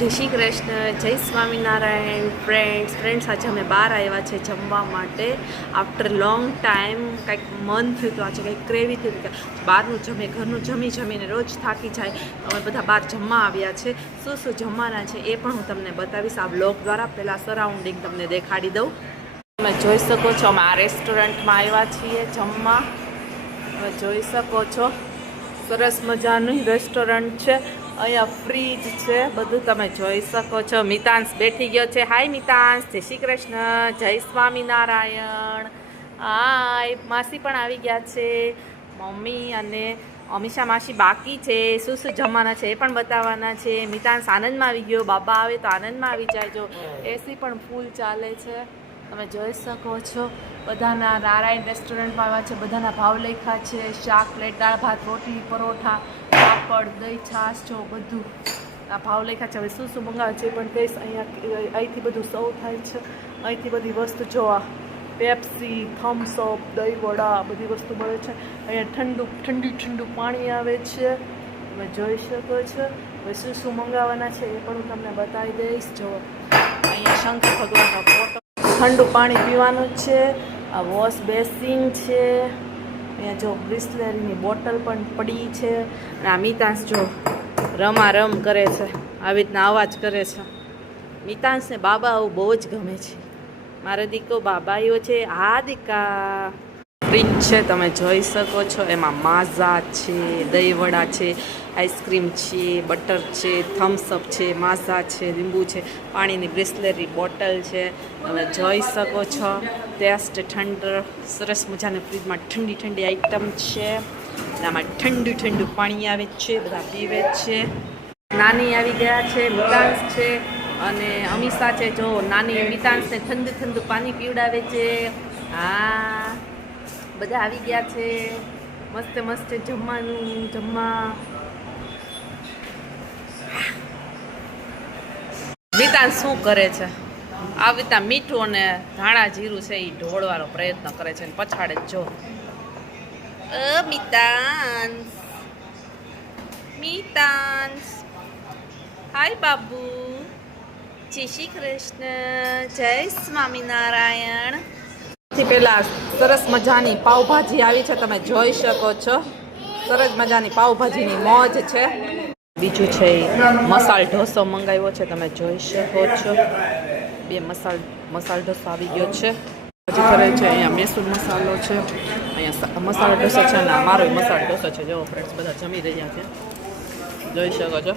જય શ્રી કૃષ્ણ, જય સ્વામિનારાયણ. ફ્રેન્ડ્સ આજે અમે બહાર આવ્યા છે જમવા માટે. આફ્ટર લોંગ ટાઈમ કંઈક મન થયું હતું, આજે કંઈક ક્રેવી થયું કે બહારનું જમે, ઘરનું જમીને રોજ થાકી જાય. અમે બધા બહાર જમવા આવ્યા છે. શું જમવાના છે એ પણ હું તમને બતાવીશ આ બ્લોગ દ્વારા. પહેલાં સરાઉન્ડિંગ તમને દેખાડી દઉં. તમે જોઈ શકો છો અમે આ રેસ્ટોરન્ટમાં આવ્યા છીએ જમવા. તમે જોઈ શકો છો સરસ મજાનું રેસ્ટોરન્ટ છે. અહીંયા ફ્રીજ છે, બધું તમે જોઈ શકો છો. મિતાંશ બેઠી ગયો છે. હાય મિતાંશ, જય શ્રી કૃષ્ણ, જય સ્વામિનારાયણ. હાય, માસી પણ આવી ગયા છે. મમ્મી અને અમીષા માસી બાકી છે. શું જમવાના છે એ પણ બતાવવાના છે. મિતાંશ આનંદમાં આવી ગયો. બાબા આવે તો આનંદમાં આવી જાય. જો એસી પણ ફૂલ ચાલે છે, તમે જોઈ શકો છો. બધાના નારાયણ રેસ્ટોરન્ટમાં આવ્યા છે, બધાના ભાવ લખ્યા છે. શાક, પ્લેટ, દાળ ભાત, રોટલી, પરોઠા, પાપડ, દહીં, છાશ, જો બધું આ ભાવ લખ્યા છે. હવે શું મંગાવે છે એ પણ કહીશ. અહીંથી બધું સર્વ થાય છે. અહીંથી બધી વસ્તુ જોવા, પેપ્સી, થમ્સઅપ, દહીં વડા, બધી વસ્તુ મળે છે. અહીંયા ઠંડુ પાણી આવે છે, તમે જોઈ શકો છો. હવે શું મંગાવવાના છે એ પણ હું તમને બતાવી દઈશ. જો અહીંયા શંકર ભગવાનનો ફોટો, ઠંડુ પાણી પીવાનું છે. આ વોશ બેસિન છે. અહીંયા જો બ્રિસ્લેરીની બોટલ પણ પડી છે. અને આ મિતાંશ જો રમ કરે છે, આવી રીતના અવાજ કરે છે. મિતાંશને બાબા આવું બહુ જ ગમે છે. મારો દીકરો બાબાઈઓ છે. હા દીકા. ફ્રીજ છે, તમે જોઈ શકો છો. એમાં માઝા છે, દહીં વડા છે, આઈસ્ક્રીમ છે, બટર છે, થમ્સઅપ છે, માઝા છે, લીંબુ છે, પાણીની બ્રિસ્લેરી બોટલ છે, તમે જોઈ શકો છો. ટેસ્ટ ઠંડુ, સરસ મજાના ફ્રીજમાં ઠંડી આઈટમ છે. આમાં ઠંડુ પાણી આવે છે, બધા પીવે છે. નાની આવી ગયા છે, મિતાંશ છે અને અમીષા છે. જો નાની મિતાંશને ઠંડુ પાણી પીવડાવે છે. હા, બધા આવી ગયા છે. મસ્ત જમવા. મિતાંશ શું કરે છે? આવી રીતના મીઠું અને ધાણા જીરું છે એ ઢોળવાનો પ્રયત્ન કરે છે. પછાડે જો મિતાંશ. હાય બાબુ, જય શ્રી કૃષ્ણ, જય સ્વામિનારાયણ. પહેલા સરસ મજાની પાવભાજી આવી છે, તમે જોઈ શકો છો. સરસ મજાની પાવભાજીની મોજ છે. બીજું છે મસાલ ઢોસો મંગાવ્યો છે, તમે જોઈ શકો છો. બે મસાલ ઢોસો આવી ગયો છે. હજી કરે છે. અહીંયા મૈસૂર મસાલો છે, અહીંયા મસાલો ઢોસો છે અને મારો મસાલો ઢોસો છે. જો ફ્રેન્ડ્સ બધા જમી રહ્યા છે, જોઈ શકો છો.